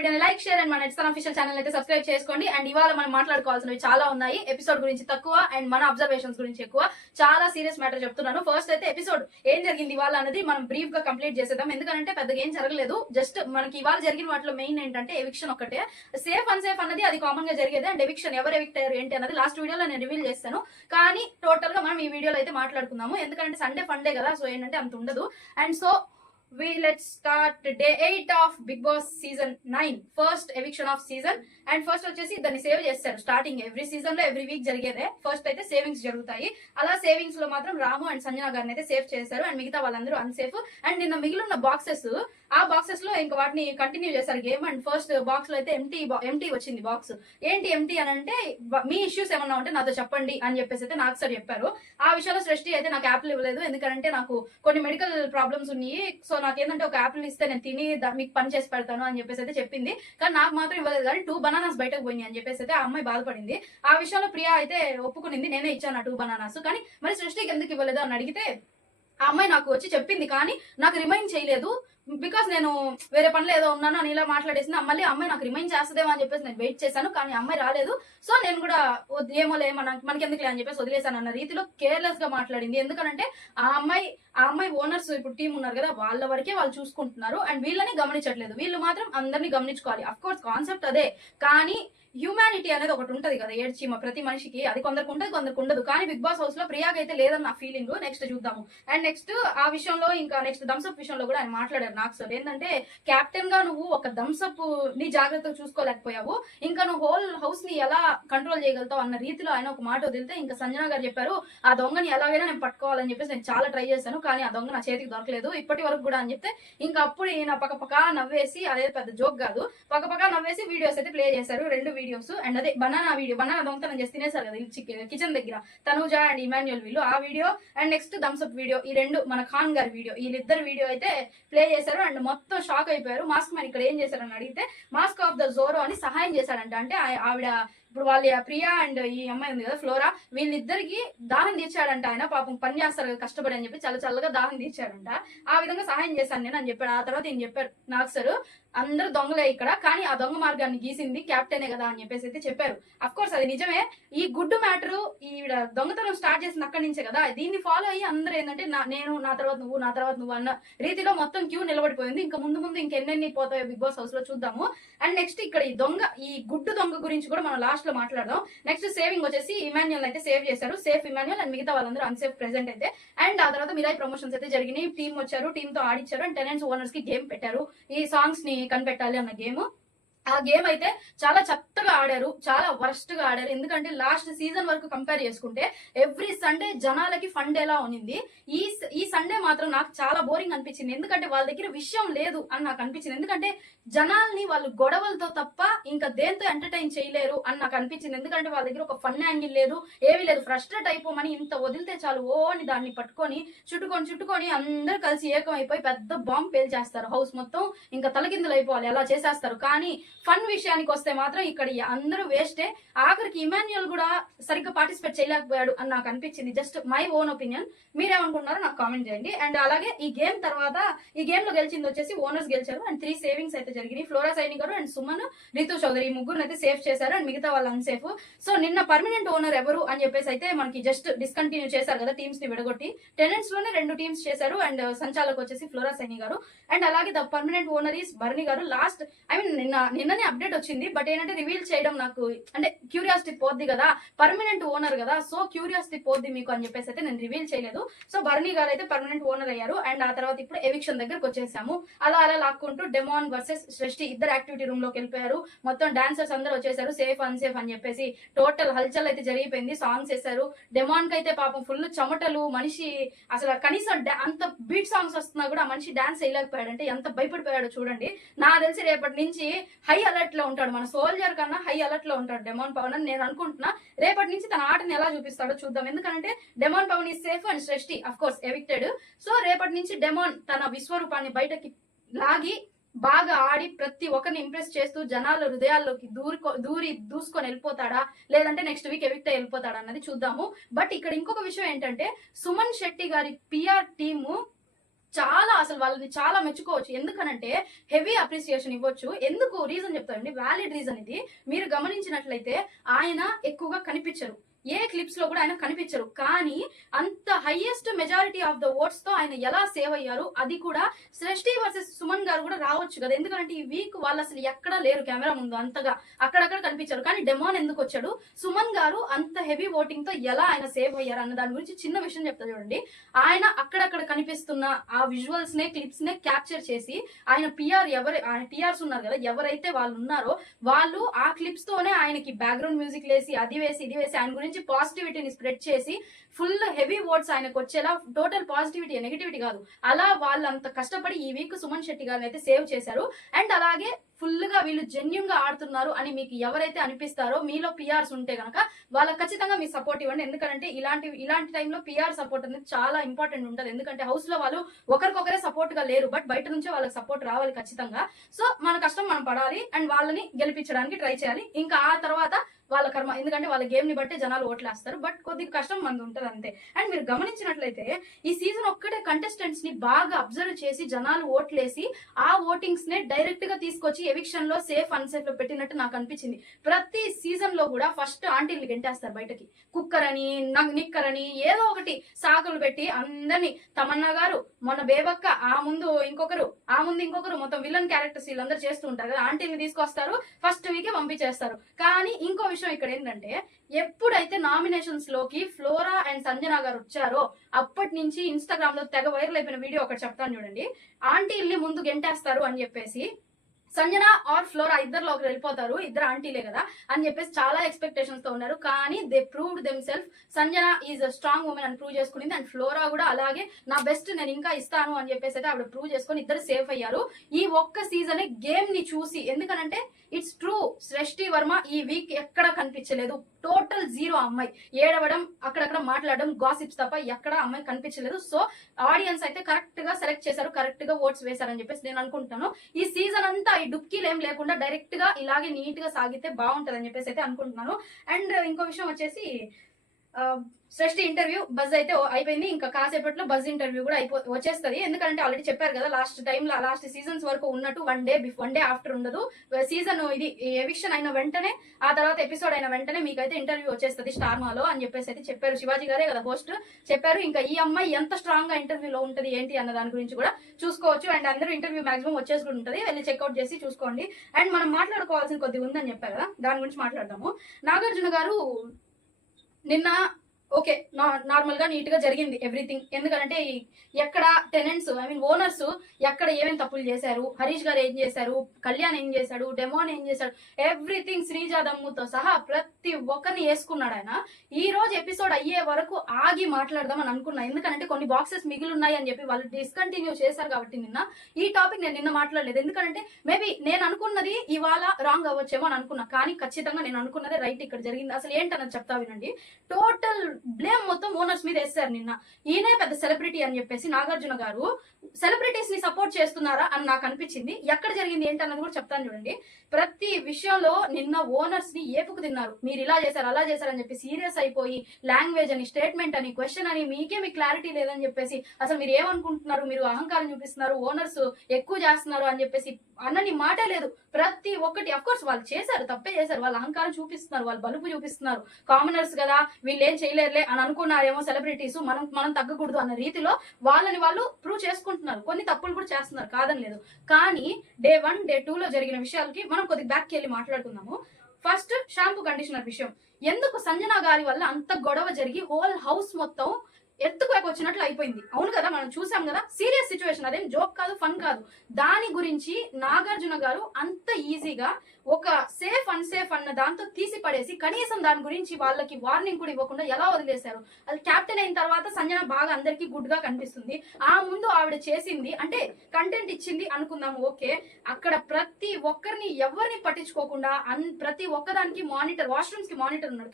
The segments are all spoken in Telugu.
వీడియోని లైక్ షేర్ అండ్ మన నెట్స్ అఫీషియల్ ఛానల్ అయితే సబ్స్క్రైబ్ చేసుకోండి. అండ్ ఇవాళ మనం మాట్లాడుకోవాల్సినవి చాలా ఉన్నాయి. ఎపిసోడ్ గురించి తక్కువ అండ్ మన అబ్జర్వేషన్స్ గురించి ఎక్కువ. చాలా సీరియస్ మ్యాటర్ చెప్తున్నాను. ఫస్ట్ అయితే ఎపిసోడ్ ఏం జరిగింది ఇవాళ అనేది మనం బ్రీఫ్ గా కంప్లీట్ చేసేద్దాం. ఎందుకంటే పెద్దగా ఏం జరగలేదు. జస్ట్ మనకి ఇవాళ జరిగిన వాటిలో మెయిన్ ఏంటంటే ఎవిక్షన్ ఒకటే. సేఫ్ అన్సేఫ్ అన్నది అది కామన్ గా జరిగేది. అండ్ ఎవిక్షన్ ఎవరు ఎవిక్ట్ అయ్యారు ఏంటి అన్నది లాస్ట్ వీడియోలో నేను రివీల్ చేస్తాను. కానీ టోటల్ గా మనం ఈ వీడియోలో అయితే మాట్లాడుకుందాము. ఎందుకంటే సండే ఫండే కదా, సో ఏంటంటే అంత ఉండదు. And so let's start day 8 of Big Boss season 9 first eviction of season. And first వచ్చేసి దాన్ని సేవ్ చేస్తారు. స్టార్టింగ్ ఎవ్రీ సీజన్ లో ఎవ్రీ వీక్ జరిగేదే. ఫస్ట్ అయితే సేవింగ్స్ జరుగుతాయి. అలా సేవింగ్స్ లో మాత్రం రాము అండ్ సంజన గారిని అయితే సేవ్ చేశారు. అండ్ మిగతా వాళ్ళందరూ అన్సేఫ్. అండ్ నిన్న మిగిలిన బాక్సెస్, ఆ బాక్సెస్ లో ఇంకా వాటిని కంటిన్యూ చేశారు గేమ్. అండ్ ఫస్ట్ బాక్స్ లో అయితే ఎంటీ వచ్చింది బాక్స్. ఏంటి ఎంటీ అని అంటే, మీ ఇష్యూస్ ఏమన్నా ఉంటే నాతో చెప్పండి అని చెప్పేసి అయితే నాకు సార్ చెప్పారు. ఆ విషయంలో సృష్టి అయితే నాకు యాప్లు ఇవ్వలేదు. ఎందుకంటే నాకు కొన్ని మెడికల్ ప్రాబ్లమ్స్ ఉన్నాయి. సో నాకేంటంటే ఒక యాప్లు ఇస్తే నేను తిని మీకు పని చేసి పెడతాను అని చెప్పేసి అయితే చెప్పింది. కానీ నాకు మాత్రం ఇవ్వలేదు. కానీ 2 బనానాస్ బయటకు పోయినాయి అని చెప్పేసి అయితే ఆ అమ్మాయి బాధపడింది. ఆ విషయంలో ప్రియా అయితే ఒప్పుకునింది, నేనే ఇచ్చాను 2 బనానాస్. కానీ మరి సృష్టికి ఎందుకు ఇవ్వలేదు అని అడిగితే ఆ అమ్మాయి నాకు వచ్చి చెప్పింది, కానీ నాకు రిమైండ్ చేయలేదు. బికాస్ నేను వేరే పనులు ఏదో ఉన్నాను అని ఇలా మాట్లాడేసింది. మళ్ళీ అమ్మాయి నాకు రిమైండ్ చేస్తుందేమో అని చెప్పేసి నేను వెయిట్ చేశాను. కానీ అమ్మాయి రాలేదు. సో నేను కూడా ఏమోలే మనకి ఎందుకులే అని చెప్పేసి వదిలేశాను అన్న రీతిలో కేర్లెస్ గా మాట్లాడింది. ఎందుకంటే ఆ అమ్మాయి ఓనర్స్ ఇప్పుడు టీం ఉన్నారు కదా, వాళ్ళ వరకే వాళ్ళు చూసుకుంటున్నారు. అండ్ వీళ్ళని గమనించట్లేదు. వీళ్ళు మాత్రం అందరినీ గమనించుకోవాలి. అఫ్ కోర్స్ కాన్సెప్ట్ అదే, కానీ హ్యూమానిటీ అనేది ఒకటి ఉంటది కదా, ఏడ్చీమ ప్రతి మనిషికి. అది కొందరికి ఉంటది, కొందరికి ఉండదు. కానీ బిగ్ బాస్ హౌస్ లో ప్రియాకి అయితే లేదని నా ఫీలింగ్. నెక్స్ట్ చూద్దాము. అండ్ నెక్స్ట్ ఆ విషయంలో ఇంకా నెక్స్ట్ థమ్స్అప్ విషయంలో కూడా ఆయన మాట్లాడారు నాకు సార్. ఏంటంటే కెప్టెన్ గా నువ్వు ఒక థమ్స్అప్ ని జాగ్రత్తగా చూసుకోలేకపోయావు, ఇంకా నువ్వు హోల్ హౌస్ ని ఎలా కంట్రోల్ చేయగలుగుతావు అన్న రీతిలో ఆయన ఒక మాట వదిలితే, ఇంకా సంజన గారు చెప్పారు ఆ దొంగని ఎలాగైనా నేను పట్టుకోవాలని చెప్పేసి నేను చాలా ట్రై చేశాను, కానీ ఆ దొంగ నా చేతికి దొరకలేదు ఇప్పటి వరకు కూడా అని చెప్తే, ఇంకా అప్పుడు ఈయన పక్క నవ్వేసి, అదే పెద్ద జోక్ కాదు, పక్క నవ్వేసి వీడియోస్ అయితే ప్లే చేశారు. 2 వీడియోస్. అండ్ అదే బనానా దొంగతనం చేసి తినేశారు కదా కిచెన్ దగ్గర తనుజ అండ్ ఇమాన్యుయల్ వీళ్ళు, ఆ video. And next Thums Up video. ఈ 2 మన ఖాన్ గారి వీడియో, వీళ్ళిద్దరు వీడియో అయితే ప్లే చేశారు. అండ్ మొత్తం షాక్ అయిపోయారు. మాస్క్ మ్యాన్ ఇక్కడ ఏం చేశారని అడిగితే, మాస్క్ ఆఫ్ ద జోరో అని సహాయం చేశాడంట. అంటే ఆవిడ ఇప్పుడు వాళ్ళ ప్రియా అండ్ ఈ అమ్మాయి ఉంది కదా ఫ్లోరా, వీళ్ళిద్దరికి దాహం తీర్చాడంట ఆయన. పాపం పని చేస్తారు కష్టపడి అని చెప్పి చాలా చల్లగా దాహం తీర్చాడంట. ఆ విధంగా సహాయం చేశాను నేను అని చెప్పాడు. ఆ తర్వాత ఈయన చెప్పారు, నాకు సార్ అందరూ దొంగలే ఇక్కడ, కానీ ఆ దొంగ మార్గాన్ని గీసింది క్యాప్టెనే కదా అని చెప్పేసి అయితే చెప్పారు. అఫ్ కోర్స్ అది నిజమే. ఈ గుడ్ మ్యాటర్ ఈవిడ దొంగతనం స్టార్ట్ చేసింది అక్కడి నుంచే కదా. దీన్ని ఫాలో అయ్యి అందరూ ఏంటంటే నేను నా తర్వాత నువ్వు అన్న రీతిలో మొత్తం క్యూ నిలబడిపోయింది. ఇంకా ముందు ఇంకెన్నెన్ని పోతాయో బిగ్ బాస్ హౌస్ లో చూద్దాము. అండ్ నెక్స్ట్ ఇక్కడ ఈ గుడ్డు దొంగ గురించి కూడా మనం లాస్ట్ లో మాట్లాడదాం. నెక్స్ట్ సేవింగ్ వచ్చేసి ఇమాన్యుయల్ అయితే సేవ్ చేశారు. సేఫ్ ఇమాన్యుయల్ అండ్ మిగతా వాళ్ళందరూ అన్సేఫ్ ప్రెసెంట్ అయితే. అండ్ ఆ తర్వాత మిరాయి ప్రమోషన్స్ అయితే జరిగినాయి. టీం వచ్చారు, టీమ్ తో ఆడిచ్చారు. అండ్ టెనెంట్స్ ఓనర్స్ కి గేమ్ పెట్టారు, ఈ సాంగ్స్ ని కనిపెట్టాలి అన్న గేమ్. ఆ గేమ్ అయితే చాలా చెత్తగా ఆడారు, చాలా వర్స్ట్ గా ఆడారు. ఎందుకంటే లాస్ట్ సీజన్ వరకు కంపేర్ చేసుకుంటే ఎవ్రీ సండే జనాలకి ఫండ్ ఎలా ఉన్నింది, ఈ సండే మాత్రం నాకు చాలా బోరింగ్ అనిపించింది. ఎందుకంటే వాళ్ళ దగ్గర విషయం లేదు అని నాకు అనిపించింది. ఎందుకంటే జనాల్ని వాళ్ళు గొడవలతో తప్ప ఇంకా దేంతో ఎంటర్టైన్ చేయలేరు అని నాకు అనిపించింది. ఎందుకంటే వాళ్ళ దగ్గర ఒక ఫన్ యాంగిల్ లేదు, ఏమీ లేదు. ఫ్రస్ట్రేట్ అయిపోమని ఇంత వదిలితే చాలు, అని దాన్ని పట్టుకొని చుట్టుకొని అందరూ కలిసి ఏకం అయిపోయి పెద్ద బాంబ్ పేల్చేస్తారు హౌస్ మొత్తం. ఇంకా తలకిందులు అయిపోవాలి అలా చేసేస్తారు. కానీ ఫన్ విషయానికి వస్తే మాత్రం ఇక్కడ అందరూ వేస్టే. ఆఖరికి ఇమాన్యుయల్ కూడా సరిగ్గా పార్టిసిపేట్ చేయలేకపోయాడు అని నాకు అనిపించింది. Just my own opinion. మీరేమనుకుంటున్నారో నాకు కామెంట్ చేయండి. అండ్ అలాగే ఈ గేమ్ తర్వాత ఈ గేమ్ లో గెలిచింది వచ్చేసి ఓనర్స్ గెలిచారు. అండ్ 3 సేవింగ్స్ అయితే జరిగినాయి. ఫ్లోరా సైని గారు అండ్ సుమన్, రితు చౌదరి ఈ ముగ్గురు అయితే సేఫ్ చేశారు. అండ్ మిగతా వాళ్ళు అన్సేఫ్. సో నిన్న పర్మనెంట్ ఓనర్ ఎవరు అని చెప్పేసి అయితే మనకి జస్ట్ డిస్కంటిన్యూ చేశారు కదా టీమ్స్ ని విడగొట్టి. టెనెంట్స్ లోనే 2 టీమ్స్ చేశారు. అండ్ సంచాలక్ వచ్చేసి ఫ్లోరా సైని గారు. అండ్ అలాగే the permanent owner is Bharani garu. Last నిన్ననే అప్డేట్ వచ్చింది, బట్ ఏంటంటే రివీల్ చేయడం నాకు అంటే క్యూరియాసిటీ పోద్ది కదా, పర్మనెంట్ ఓనర్ కదా, సో క్యూరియాసిటీ పోద్ది మీకు అని చెప్పేసి అయితే నేను రివీల్ చేయలేదు. సో భరణి గారు అయితే పర్మనెంట్ ఓనర్ అయ్యారు. అండ్ ఆ తర్వాత ఇప్పుడు ఎవిక్షన్ దగ్గరకు వచ్చేసాము. అలా లాక్కుంటూ డెమాన్ వర్సెస్ సృష్టి ఇద్దరు యాక్టివిటీ రూమ్ లోకి వెళ్ళిపోయారు. మొత్తం డాన్సర్స్ అందరూ వచ్చేసారు. సేఫ్ అన్సేఫ్ అని చెప్పేసి టోటల్ హల్చల్ అయితే జరిగిపోయింది. సాంగ్స్ వేశారు. డెమాన్ కి అయితే పాపం ఫుల్ చెమటలు, మనిషి అసలు కనీసం అంత బీట్ సాంగ్స్ వస్తున్నా కూడా మనిషి డాన్స్ వేయలేకపోయాడు. అంటే ఎంత భయపడిపోయాడో చూడండి. నాకు తెలిసి రేపటి నుంచి హై అలర్ట్ లో ఉంటాడు. మన సోల్జర్ కన్నా హై అలర్ట్ లో ఉంటాడు డెమాన్ పవన్ అని నేను అనుకుంటున్నా. రేపటి నుంచి తన ఆటని ఎలా చూపిస్తాడో చూద్దాం. ఎందుకంటే demon Pavan is safe and Srushti of course evicted. So రేపటి నుంచి డెమాన్ తన విశ్వరూపాన్ని బయటకి లాగి బాగా ఆడి ప్రతి ఒక్కరిని ఇంప్రెస్ చేస్తూ జనాల హృదయాల్లోకి దూసుకొని వెళ్ళిపోతాడా, లేదంటే నెక్స్ట్ వీక్ ఎవిక్ట్ వెళ్ళిపోతాడా అన్నది చూద్దాము. బట్ ఇక్కడ ఇంకొక విషయం ఏంటంటే, సుమన్ శెట్టి గారి పిఆర్ టీము చాలా అసలు వాళ్ళని చాలా మెచ్చుకోవచ్చు. ఎందుకనంటే హెవీ అప్రిసియేషన్ ఇవ్వచ్చు. ఎందుకు రీజన్ చెప్తానండి, వ్యాలిడ్ రీజన్ ఇది. మీరు గమనించినట్లయితే ఆయన ఎక్కువగా కనిపించరు, ఏ క్లిప్స్ లో కూడా ఆయన కనిపించరు. కానీ అంత highest majority of the votes తో ఆయన ఎలా సేవ్ అయ్యారు, అది కూడా సృష్టి వర్సెస్ సుమన్ గారు కూడా రావచ్చు కదా. ఎందుకంటే ఈ వీక్ వాళ్ళు అసలు ఎక్కడా లేరు కెమెరా ముందు, అంతగా అక్కడక్కడ కనిపించారు. కానీ డెమాన్ ఎందుకు వచ్చాడు, సుమన్ గారు అంత హెవీ ఓటింగ్ తో ఎలా ఆయన సేవ్ అయ్యారు అన్న దాని గురించి చిన్న విషయం చెప్తా చూడండి. ఆయన అక్కడక్కడ కనిపిస్తున్న ఆ విజువల్స్ నే, క్లిప్స్ నే క్యాప్చర్ చేసి ఆయన ఆయన పిఆర్స్ ఉన్నారు కదా, ఎవరైతే వాళ్ళు ఉన్నారో వాళ్ళు ఆ క్లిప్స్ తోనే ఆయనకి బ్యాక్గ్రౌండ్ మ్యూజిక్ లేసి అది వేసి ఇది వేసి ఆయన గురించి పాజిటివిటీని స్ప్రెడ్ చేసి ఫుల్ హెవీ ఓట్స్ ఆయనకు వచ్చేలా, టోటల్ పాజిటివిటీ నెగిటివిటీ కాదు, అలా వాళ్ళు అంత కష్టపడి ఈ వీక్ సుమన్ శెట్టి గారిని అయితే సేవ్ చేశారు. అండ్ అలాగే ఫుల్ గా వీళ్ళు జెన్యున్ గా ఆడుతున్నారు అని మీకు ఎవరైతే అనిపిస్తారో, మీలో పిఆర్స్ ఉంటే గనక వాళ్ళకి ఖచ్చితంగా మీ సపోర్ట్ ఇవ్వండి. ఎందుకంటే ఇలాంటి టైంలో పిఆర్ సపోర్ట్ అనేది చాలా ఇంపార్టెంట్ ఉంటుంది. ఎందుకంటే హౌస్ లో వాళ్ళు ఒకరికొకరే సపోర్ట్ గా లేరు, బట్ బయట నుంచే వాళ్ళకి సపోర్ట్ రావాలి ఖచ్చితంగా. సో మన కష్టం మనం పడాలి అండ్ వాళ్ళని గెలిపించడానికి ట్రై చేయాలి. ఇంకా ఆ తర్వాత వాళ్ళ కర్మ, ఎందుకంటే వాళ్ళ గేమ్ ని బట్టే జనాలు ఓట్లేస్తారు, బట్ కొద్దిగా కష్టం మంది ఉంటది అంతే. అండ్ మీరు గమనించినట్లయితే ఈ సీజన్ ఒక్కటే కంటెస్టెంట్స్ ని బాగా అబ్జర్వ్ చేసి జనాలు ఓట్లేసి ఆ ఓటింగ్స్ నే డైరెక్ట్ గా తీసుకొచ్చి ఎవిక్షన్ లో సేఫ్ అన్సేఫ్ లో పెట్టినట్టు నాకు అనిపించింది. ప్రతి సీజన్ లో కూడా ఫస్ట్ ఆంటీలు గెంటేస్తారు బయటకి, కుక్కర్ అని నిక్కర్ అని ఏదో ఒకటి సాకులు పెట్టి అందరినీ. తమన్నా గారు, మొన్న బేబక్క, ఆ ముందు ఇంకొకరు, మొత్తం విలన్ క్యారెక్టర్స్ వీళ్ళందరూ చేస్తూ ఉంటారు కదా, ఆంటీని తీసుకొస్తారు, ఫస్ట్ వీకే పంపించేస్తారు. కానీ ఇంకో విషయం ఇక్కడ ఏంటంటే, ఎప్పుడైతే నామినేషన్స్ లోకి ఫ్లోరా అండ్ సంజన గారు వచ్చారో అప్పటి నుంచి ఇన్స్టాగ్రామ్ లో తెగ వైరల్ అయిపోయిన వీడియో ఒకటి చెప్తాను చూడండి. ఆంటీల్ని ముందు గెంటేస్తారు అని చెప్పేసి, సంజన ఆర్ ఫ్లోరా ఇద్దరులో ఒకరు వెళ్ళిపోతారు, ఇద్దరు ఆంటీలే కదా అని చెప్పేసి చాలా ఎక్స్పెక్టేషన్స్ తో ఉన్నారు. కానీ they proved them self. Sanjana is a strong women అని ప్రూవ్ చేసుకునింది. అండ్ ఫ్లోరా కూడా అలాగే నా బెస్ట్ నేను ఇంకా ఇస్తాను అని చెప్పేసి అయితే ఆవిడ ప్రూవ్ చేసుకుని ఇద్దరు సేఫ్ అయ్యారు ఈ ఒక్క సీజన్ గేమ్ ని చూసి. ఎందుకనంటే ఇట్స్ ట్రూ, సృష్టి వర్మ ఈ వీక్ ఎక్కడ కనిపించలేదు, టోటల్ జీరో. అమ్మాయి ఏడవడం, అక్కడక్కడ మాట్లాడడం, గాసిప్స్ తప్ప ఎక్కడ అమ్మాయి కనిపించలేదు. సో ఆడియన్స్ అయితే కరెక్ట్ గా సెలెక్ట్ చేశారు, కరెక్ట్ గా ఓట్స్ వేశారని చెప్పేసి నేను అనుకుంటున్నాను. ఈ సీజన్ అంతా ఈ డుప్కీలు ఏం లేకుండా డైరెక్ట్ గా ఇలాగే నీట్ గా సాగితే బాగుంటది అని చెప్పేసి అయితే అనుకుంటున్నాను. అండ్ ఇంకో విషయం వచ్చేసి, సృష్టి ఇంటర్వ్యూ బజ్ అయితే అయిపోయింది. ఇంకా కాసేపట్లో బజ్ ఇంటర్వ్యూ కూడా వచ్చేస్తుంది. ఎందుకంటే ఆల్రెడీ చెప్పారు కదా, లాస్ట్ సీజన్స్ వరకు ఉన్నట్టు వన్ డే ఆఫ్టర్ ఉండదు. సీజన్ ఇది ఎవిక్షన్ అయిన వెంటనే, ఆ తర్వాత ఎపిసోడ్ అయిన వెంటనే మీకైతే ఇంటర్వ్యూ వచ్చేస్తుంది స్టార్మాలో అని చెప్పేసి అయితే చెప్పారు. శివాజీ గారే కదా హోస్ట్ చెప్పారు. ఇంకా ఈ అమ్మాయి ఎంత స్ట్రాంగ్ గా ఇంటర్వ్యూలో ఉంటది ఏంటి అన్న దాని గురించి కూడా చూసుకోవచ్చు. అండ్ అందరూ ఇంటర్వ్యూ మాక్సిమం వచ్చేసి ఉంటుంది, వెళ్ళి చెక్అౌట్ చేసి చూసుకోండి. అండ్ మనం మాట్లాడుకోవాల్సిన కొద్దిగా ఉందని చెప్పారు కదా, దాని గురించి మాట్లాడదాము. నాగార్జున గారు నిన్న ఓకే, నార్మల్ గా నీట్ గా జరిగింది ఎవ్రీథింగ్. ఎందుకంటే ఎక్కడ టెనెంట్స్, ఐ మీన్ ఓనర్స్ ఎక్కడ ఏమేమి తప్పులు చేశారు, హరీష్ గారు ఏం చేశారు, కళ్యాణ్ ఏం చేశాడు, డెమోన్ ఏం చేశాడు, ఎవ్రీథింగ్ శ్రీజా దమ్ముతో సహా ప్రతి ఒక్కరిని వేసుకున్నాడు ఆయన. ఈ రోజు ఎపిసోడ్ అయ్యే వరకు ఆగి మాట్లాడదాం అని అనుకున్నా. ఎందుకంటే కొన్ని బాక్సెస్ మిగిలి ఉన్నాయి అని చెప్పి వాళ్ళు డిస్కంటిన్యూ చేశారు కాబట్టి నిన్న ఈ టాపిక్ నేను నిన్న మాట్లాడలేదు. ఎందుకంటే మేబీ నేను అనుకున్నది ఇవాళ రాంగ్ అవ్వచ్చేమో అని అనుకున్నా, కానీ ఖచ్చితంగా నేను అనుకున్నదే రైట్ ఇక్కడ జరిగింది. అసలు ఏంటన్నది చెప్తా వినండి. టోటల్ బ్లేమ్ మొత్తం ఓనర్స్ మీద వేస్తారు. నిన్న ఈయనే పెద్ద సెలబ్రిటీ అని చెప్పేసి నాగార్జున గారు సెలబ్రిటీస్ ని సపోర్ట్ చేస్తున్నారా అని నాకు అనిపించింది. ఎక్కడ జరిగింది ఏంటన్నది కూడా చెప్తాను చూడండి. ప్రతి విషయంలో నిన్న ఓనర్స్ ని ఏపుకు తిన్నారు. మీరు ఇలా చేశారు, అలా చేశారు అని చెప్పి సీరియస్ అయిపోయి లాంగ్వేజ్ అని, స్టేట్మెంట్ అని, క్వశ్చన్ అని, మీకే మీకు క్లారిటీ లేదని చెప్పేసి అసలు మీరు ఏమనుకుంటున్నారు, మీరు అహంకారం చూపిస్తున్నారు, ఓనర్స్ ఎక్కువ చేస్తున్నారు అని చెప్పేసి అన్నని మాటే లేదు. ప్రతి ఒక్కటి అఫ్ కోర్స్ వాళ్ళు చేశారు, తప్పే చేశారు, వాళ్ళు అహంకారం చూపిస్తున్నారు, వాళ్ళు బలుపు చూపిస్తున్నారు. కామనర్స్ కదా వీళ్ళు ఏం చేయలేరులే అని అనుకున్నారేమో సెలబ్రిటీస్, మనం తగ్గకూడదు అన్న రీతిలో వాళ్ళని వాళ్ళు ప్రూవ్ చేసుకుంటున్నారు. కొన్ని తప్పులు కూడా చేస్తున్నారు, కాదని లేదు. కానీ డే 1 డే 2 లో జరిగిన విషయాలకి మనం కొద్దిగా బ్యాక్ వెళ్ళి మాట్లాడుకుందాము. ఫస్ట్ షాంపూ కండిషనర్ విషయం. ఎందుకు సంజన గారి వల్ల అంత గొడవ జరిగి హోల్ హౌస్ మొత్తం ఎత్తుకోక వచ్చినట్లు అయిపోయింది. అవును కదా, మనం చూసాం కదా, సీరియస్ సిచ్యువేషన్, అదేం జోక్ కాదు, ఫన్ కాదు. దాని గురించి నాగార్జున గారు అంత ఈజీగా ఒక సేఫ్ అన్సేఫ్ అన్న దాంతో తీసి పడేసి కనీసం దాని గురించి వాళ్ళకి వార్నింగ్ కూడా ఇవ్వకుండా ఎలా వదిలేశారు. అది క్యాప్టెన్ అయిన తర్వాత సంజన బాగా అందరికి గుడ్ గా కనిపిస్తుంది. ఆ ముందు ఆవిడ చేసింది అంటే కంటెంట్ ఇచ్చింది అనుకుందాం, ఓకే. అక్కడ ప్రతి ఒక్కరిని ఎవరిని పట్టించుకోకుండా ప్రతి ఒక్కదానికి మానిటర్, వాష్రూమ్స్ కి మానిటర్ ఉన్నాడు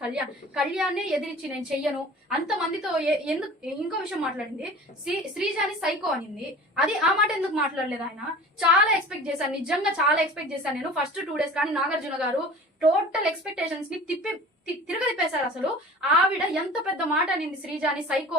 కళ్యాణ్ ఎదిరించి నేను చెయ్యను అంత మందితో ఎందుకు. ఇంకో విషయం మాట్లాడింది, శ్రీజాని సైకో అనింది. అది ఆ మాట ఎందుకు మాట్లాడలేదు ఆయన? చాలా ఎక్స్పెక్ట్ చేశాను, నిజంగా చాలా ఎక్స్పెక్ట్ చేశాను నేను ఫస్ట్ 2 days. కానీ నాగార్జున గారు టోటల్ ఎక్స్పెక్టేషన్స్ ని తిరగదిప్పేశారు. అసలు ఆవిడ ఎంత పెద్ద మాట అనింది శ్రీజాని, సైకో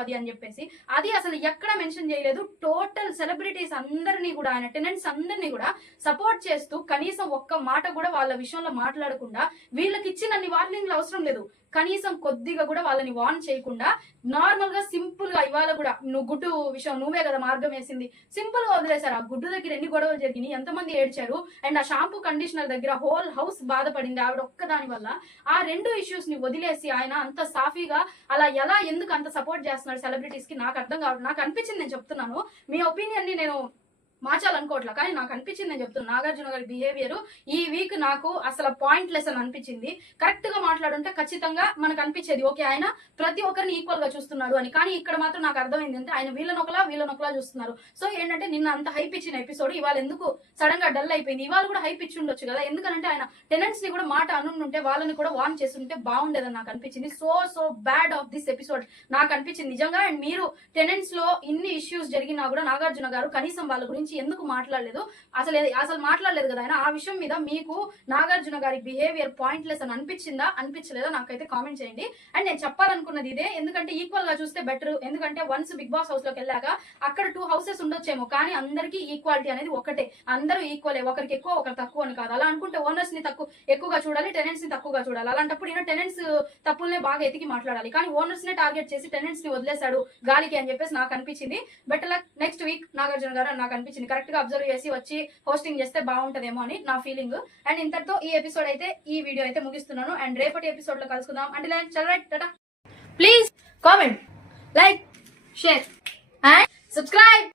అది అని చెప్పేసి. అది అసలు ఎక్కడ మెన్షన్ చేయలేదు. టోటల్ సెలబ్రిటీస్ అందరినీ కూడా, ఆయన టెనెంట్స్ అందరినీ కూడా సపోర్ట్ చేస్తూ కనీసం ఒక్క మాట కూడా వాళ్ళ విషయంలో మాట్లాడకుండా, వీళ్ళకి ఇచ్చినన్ని వార్నింగ్లు అవసరం లేదు, కనీసం కొద్దిగా కూడా వాళ్ళని వార్న్ చేయకుండా నార్మల్ గా సింపుల్ గా ఇవాళ కూడా నువ్వు గుడ్డు విషయం నువ్వే కదా మార్గం వేసింది సింపుల్ గా వదిలేశారు. ఆ గుడ్డు దగ్గర ఎన్ని గొడవలు జరిగినాయి, ఎంతమంది ఏడ్చారు, అండ్ ఆ షాంపూ కండిషనర్ దగ్గర హోల్ హౌస్ బాధపడింది ఆవిడ ఒక్కదాని వల్ల. ఆ రెండు ఇష్యూస్ ని వదిలేసి ఆయన అంత సాఫీగా అలా ఎలా ఎందుకు అంత సపోర్ట్ చేస్తున్నాడు సెలబ్రిటీస్ కి నాకు అర్థం కావడం. నాకు అనిపించింది, నేను చెప్తున్నాను, మీ ఒపీనియన్ ని నేను మార్చాలనుకోవట్లా, కానీ నాకు అనిపించింది, నేను చెప్తున్నాను, నాగార్జున గారి బిహేవియర్ ఈ వీక్ నాకు అసలు పాయింట్లెస్ అని అనిపించింది. కరెక్ట్ గా మాట్లాడుంటే ఖచ్చితంగా మనకు అనిపించేది ఓకే ఆయన ప్రతి ఒక్కరిని ఈక్వల్ గా చూస్తున్నాడు అని. కానీ ఇక్కడ మాత్రం నాకు అర్థమైంది అంటే ఆయన వీళ్ళనొకలా చూస్తున్నారు. సో ఏంటంటే నిన్న అంత హైప్ ఇచ్చిన ఎపిసోడ్ ఇవాళ ఎందుకు సడన్ గా డల్ అయిపోయింది. ఇవాళ కూడా హైప్ ఇచ్చి ఉండొచ్చు కదా, ఎందుకంటే ఆయన టెనెంట్స్ ని కూడా మాట అనుంటే వాళ్ళని కూడా వార్న్ చేస్తుంటే బాగుండేదని నాకు అనిపించింది. So bad of this episode నాకు అనిపించింది నిజంగా. అండ్ మీరు టెనెంట్స్ లో ఇన్ని ఇష్యూస్ జరిగినా కూడా నాగార్జున గారు కనీసం వాళ్ళ గురించి ఎందుకు మాట్లాడలేదు, అసలు మాట్లాడలేదు కదా ఆయన. ఆ విషయం మీద మీకు నాగార్జున గారి బిహేవియర్ పాయింట్లెస్ అని అనిపించలేదా నాకైతే కామెంట్ చేయండి. అండ్ నేను చెప్పాలనుకున్నది ఇదే, ఎందుకంటే ఈక్వల్ గా చూస్తే బెటర్. ఎందుకంటే వన్స్ బిగ్ బాస్ హౌస్ లోకి వెళ్ళాక అక్కడ 2 హౌసెస్ ఉండొచ్చేమో, కానీ అందరికీ ఈక్వాలిటీ అనేది ఒకటే, అందరూ ఈక్వలే, ఒకరికి ఎక్కువ ఒకరు తక్కువ అని కాదు. అలా అనుకుంటే ఓనర్స్ ని ఎక్కువగా చూడాలి, టెనెంట్స్ ని తక్కువగా చూడాలి. అలాంటప్పుడు ఈయన టెనెంట్స్ తప్పుల్నే బాగా ఎతికి మాట్లాడాలి, కానీ ఓనర్స్ నే టార్గెట్ చేసి టెనెంట్స్ ని వదిలేశాడు గాలికి అని చెప్పేసి నాకు అనిపించింది. బట్ అలా నెక్స్ట్ వీక్ నాగార్జున గారు అని నాకు అనిపించింది, కరెక్ట్ గా అబ్జర్వ్ చేసి వచ్చి హోస్టింగ్ చేస్తే బాగుంటదేమో అని నా ఫీలింగ్. అండ్ ఇంతటితో ఈ ఎపిసోడ్ అయితే ఈ వీడియో అయితే ముగిస్తున్నాను. అండ్ రేపటి ఎపిసోడ్ లో కలుసుకుందాం. అంటే చల్ right Tata. Please comment, like, share and subscribe.